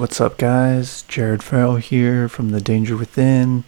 What's up, guys? Jared Farrell here from The Danger Within.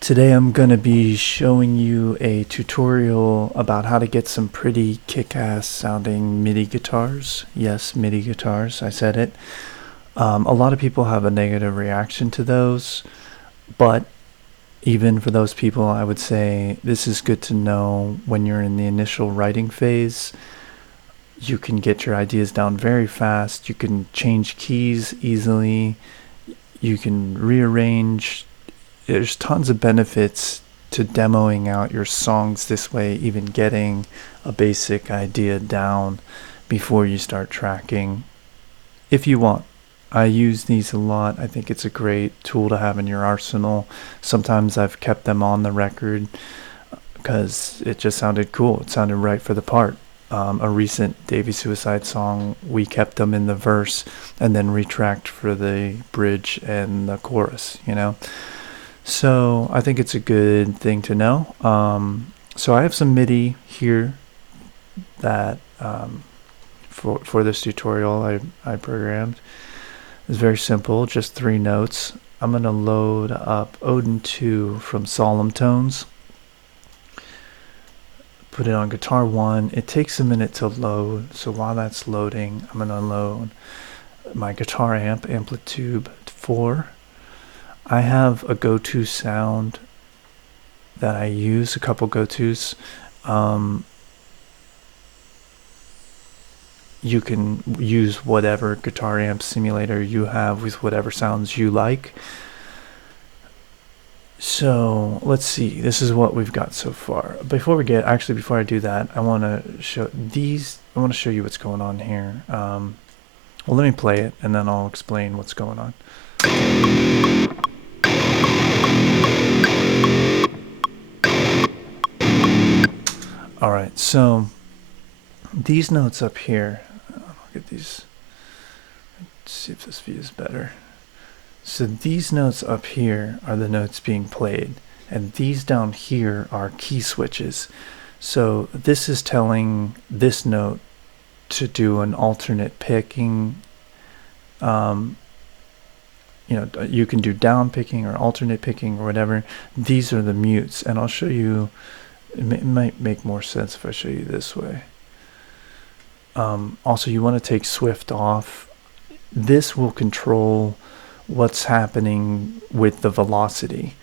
Today I'm going to be showing you a tutorial about how to get some pretty kick-ass sounding MIDI guitars. Yes, MIDI guitars, I said it. A lot of people have a negative reaction to those, but even for those people, I would say this is good to know when you're in the initial writing phase. You can get your ideas down very fast. You can change keys easily. You can rearrange. There's tons of benefits to demoing out your songs this way, even getting a basic idea down before you start tracking, if you want. I use these a lot. I think it's a great tool to have in your arsenal. Sometimes I've kept them on the record because it just sounded cool. It sounded right for the part. A recent Davey Suicide song, we kept them in the verse and then retracked for the bridge and the chorus, So I think it's a good thing to know. So I have some MIDI here that for this tutorial I programmed. It's very simple, just 3 notes. I'm going to load up Odin 2 from Solemn Tones. Put it on guitar 1. It takes a minute to load, so while that's loading, I'm going to load my guitar amp, Amplitude 4. I have a go-to sound that I use, a couple go-tos. You can use whatever guitar amp simulator you have with whatever sounds you like. So let's see, this is what we've got so far. Before I do that, I want to show you what's going on here. Well, let me play it and then I'll explain what's going on. Alright, so these notes up here, I'll get these, let's see if this view is better. So these notes up here are the notes being played, and these down here are key switches. So this is telling this note to do an alternate picking. You can do down picking or alternate picking or whatever. These are the mutes, and I'll show you. It might make more sense if I show you this way. Also, you want to take Swift off. This will control what's happening with the velocity.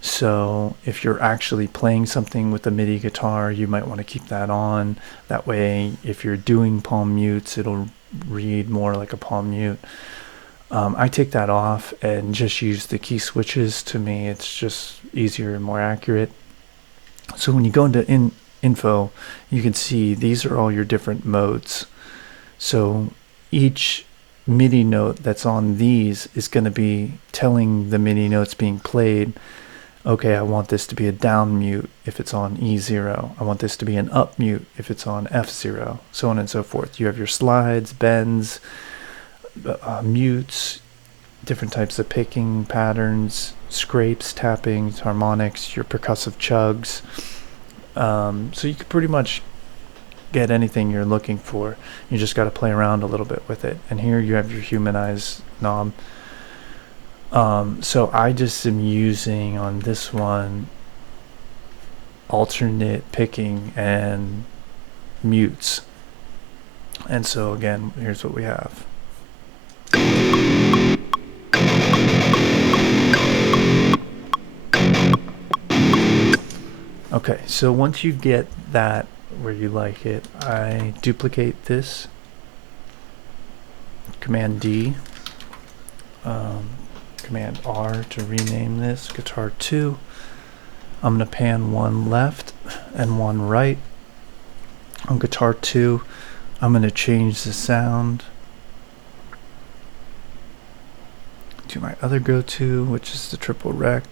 So if you're actually playing something with a MIDI guitar, you might want to keep that on. That way, if you're doing palm mutes, it'll read more like a palm mute. I take that off and just use the key switches. To me, it's just easier and more accurate. So when you go into info, you can see these are all your different modes. So each MIDI note that's on these is going to be telling the MIDI notes being played, okay, I want this to be a down mute if it's on E0. I want this to be an up mute if it's on F0, so on and so forth. You have your slides, bends, mutes, different types of picking patterns, scrapes, tappings, harmonics, your percussive chugs. So you could pretty much get anything you're looking for. You just got to play around a little bit with it. And here you have your humanize knob. So I just am using on this one alternate picking and mutes. And so again, here's what we have. Okay, so once you get that where you like it, I duplicate this, Command D, Command R to rename this, guitar 2. I'm going to pan one left and one right. On guitar 2, I'm going to change the sound to my other go-to, which is the triple rec.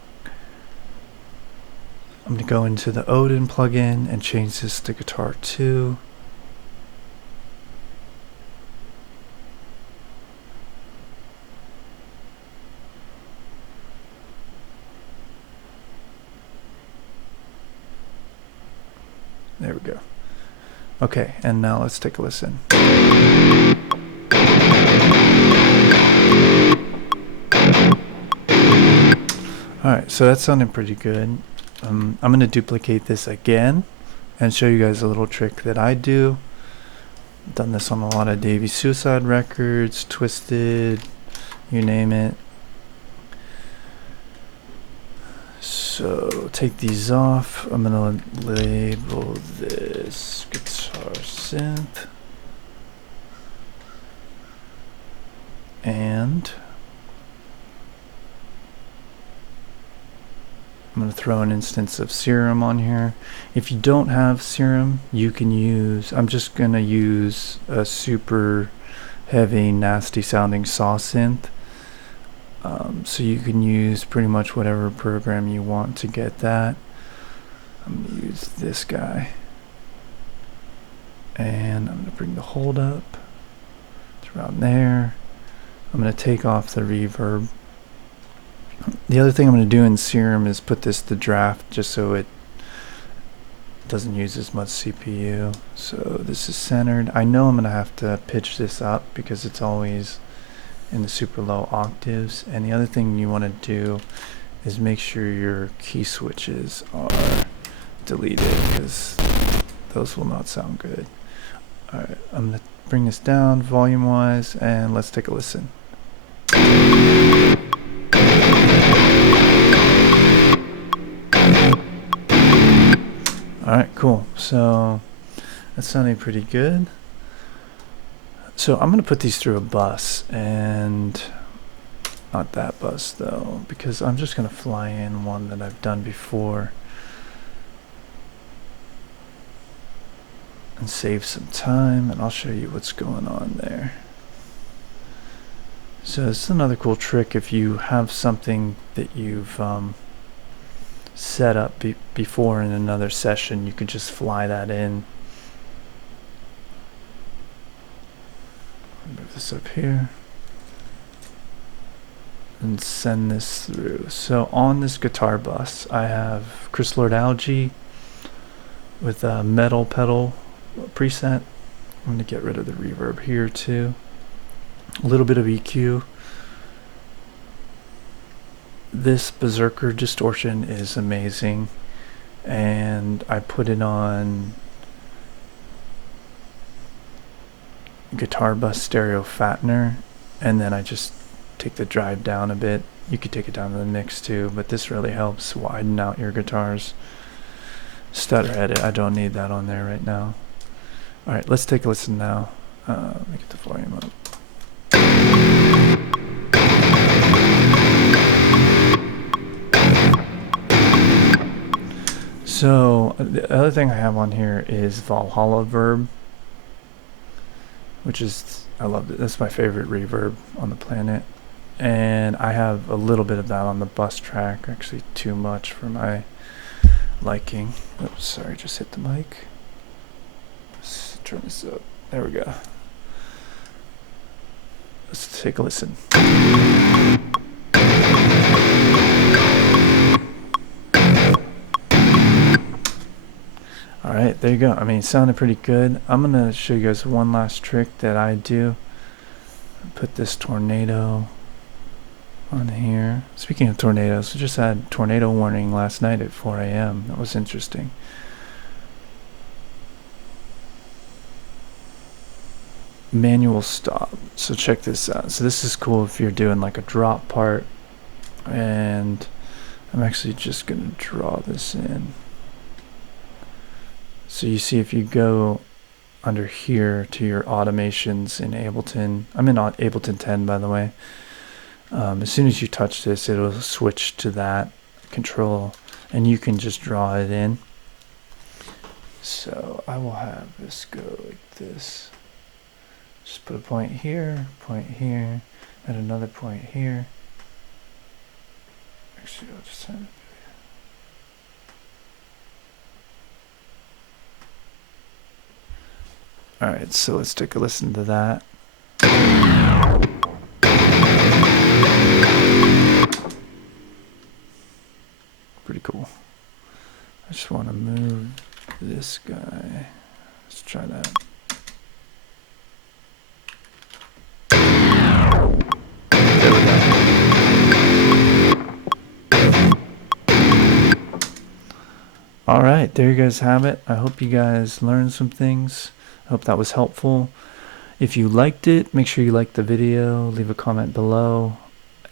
I'm going to go into the Odin plugin and change this to guitar 2. There we go. Okay, and now let's take a listen. Alright, so that's sounding pretty good. I'm going to duplicate this again and show you guys a little trick that I do. Done this on a lot of Davey Suicide records, Twisted, you name it. So take these off. I'm going to label this guitar synth. And I'm going to throw an instance of Serum on here. If you don't have Serum, you can use, I'm just going to use a super heavy, nasty sounding saw synth. So you can use pretty much whatever program you want to get that. I'm going to use this guy. And I'm going to bring the hold up. It's around there. I'm going to take off the reverb. The other thing I'm going to do in Serum is put this to draft just so it doesn't use as much CPU. So this is centered. I know I'm going to have to pitch this up because it's always in the super low octaves. And the other thing you want to do is make sure your key switches are deleted because those will not sound good. Alright, I'm going to bring this down volume wise and let's take a listen. Alright, cool. So that's sounding pretty good. So I'm going to put these through a bus, and not that bus though, because I'm just going to fly in one that I've done before and save some time, and I'll show you what's going on there. So this is another cool trick. If you have something that you've set up before in another session, you can just fly that in. Move this up here and send this through. So on this guitar bus I have Chris Lord Algae with a metal pedal preset. I'm going to get rid of the reverb here too. A little bit of EQ. This Berserker distortion is amazing, and I put it on guitar bus stereo fattener, and then I just take the drive down a bit. You could take it down to the mix too, but this really helps widen out your guitars. Stutter edit, I don't need that on there right now. Alright, let's take a listen now. Let me get the volume up. So the other thing I have on here is Valhalla Verb, which is, I love it. That's my favorite reverb on the planet. And I have a little bit of that on the bus track, actually too much for my liking. Oops, sorry, just hit the mic. Let's turn this up. There we go. Let's take a listen. Alright, there you go. I mean, it sounded pretty good. I'm going to show you guys one last trick that I do. Put this tornado on here. Speaking of tornadoes, I just had tornado warning last night at 4 a.m. That was interesting. Manual stop. So check this out. So this is cool if you're doing like a drop part. And I'm actually just going to draw this in. So you see if you go under here to your automations in Ableton, I'm in Ableton 10 by the way, as soon as you touch this it'll switch to that control and you can just draw it in. So I will have this go like this. Just put a point here, and another point here. Actually I'll just have it. Alright, so let's take a listen to that. Pretty cool. I just want to move this guy. Let's try that. There we go. All right, there you guys have it. I hope you guys learned some things. I hope that was helpful. If you liked it, make sure you like the video, leave a comment below.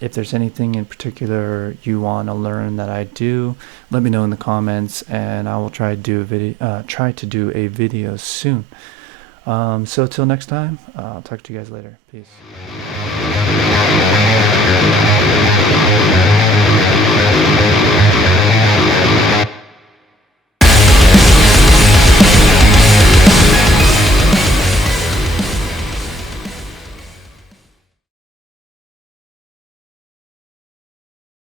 If there's anything in particular you want to learn that I do, let me know in the comments, and I will try to do a video soon. So till next time, I'll talk to you guys later. Peace.